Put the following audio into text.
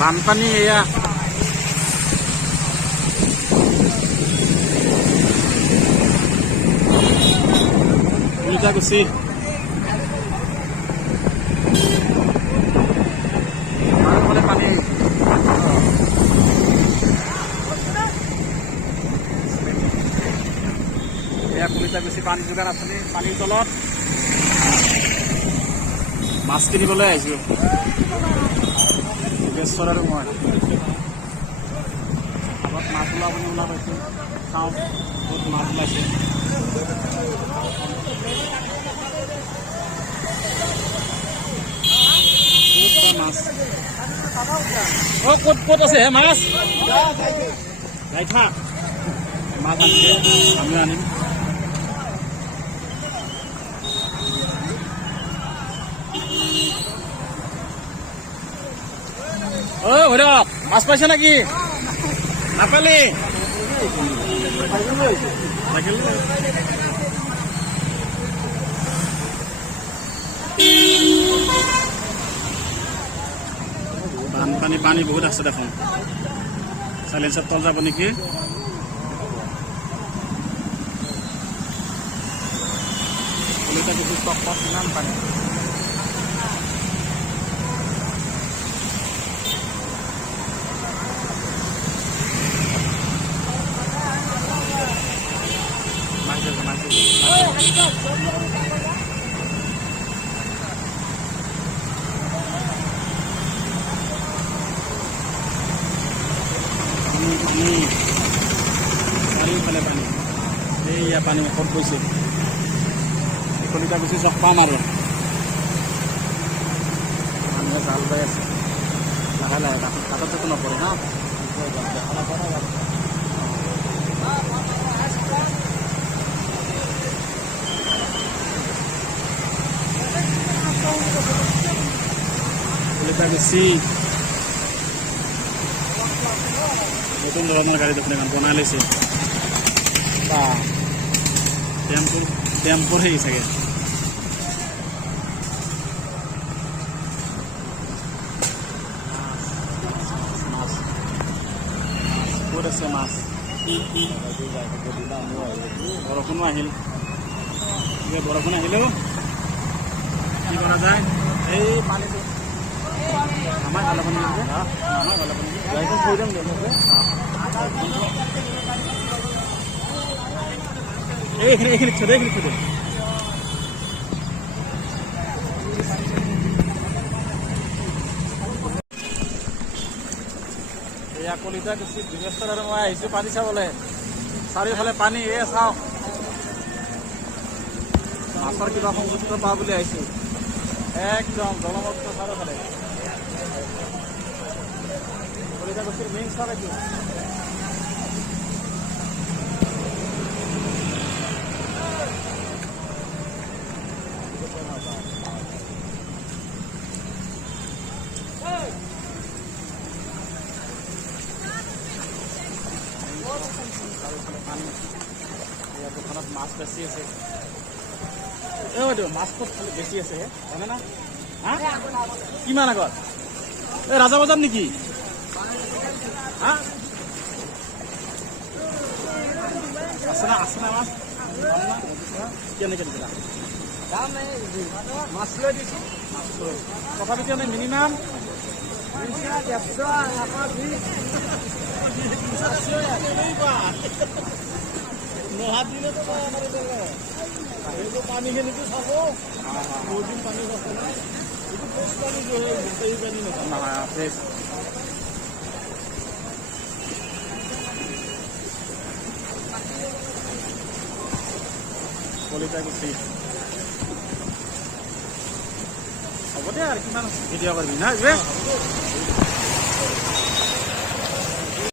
বানপানী এয়া কলিতাকুছি চাৰিওফালে পানী এয়া কলিতাকুছি পানী যোগান আঁচনি পানীৰ তলত মাছ কিনিবলৈ আহিছোঁ যোগেশ্বৰ আৰু মই আগত মাছ ওলাবলৈ ওলা পাইছোঁ চাওঁ বহুত মাছ ওলাইছে মাছ ক'ত ক'ত আছে হে মাছ যাই থাক মাছ আনিছে আমিও আনিম অ ভৈৰৱ মাছ পাইছে নেকি নাপালি বানপানী পানী বহুত আছে দেখোন চাইলেন্সৰ তল যাব নেকি কলিতাকুছি চকত কিমান পানী চাৰিওফালে পানী এইয়া পানী মুখত গৈছে কলিতাকুছি চক পাম আৰু মানুহে জাল বাই আছে লাহে লাহে কাষততো নপৰে ন কলিতাকুছি নতুন ধৰণৰ গাড়ী দেখোন এখন বনাই লৈছে বা টেম্পোৰ হেৰি চাগে মাছ ক'ত আছে মাছ বৰষুণো আহিল বৰষুণ আহিলেও কি কৰা যায় এই পানীটো আমাৰ ভাল পানী আমাৰ ভাল পানী এইখিনি থৈ দে এয়া কলিতাকুছি যোগেশ্বৰ আৰু মই আহিছোঁ পানী চাবলৈ চাৰিওফালে পানী এয়া চাওঁ মাছৰ কিবা সংযুক্ত পাওঁ বুলি আহিছোঁ একদম জলমগ্ন চাৰিওফালে কলিতাকুছিৰ মেইন চাল এইটো দোকানত মাছ বেছি আছে মাছ ক'ত বেছি আছে জানে না হা কিমান আগত এই ৰাজা বজাৰ নেকি হা আছে না মাছ কেনেকৈ দিলা মাছ লৈ দিছোঁ তথাপিতো মানে মিনিমাম নহাত দিলে তো পানীখিনিতো চাব বহুত দিন পানী আছে নাই এইটো ফ্ৰেছ পানী গোটেই পানী নহয় ফ্ৰেছ কলিতাকুছি হ'ব দে আৰু কিমান ভিডিঅ' কৰিবি না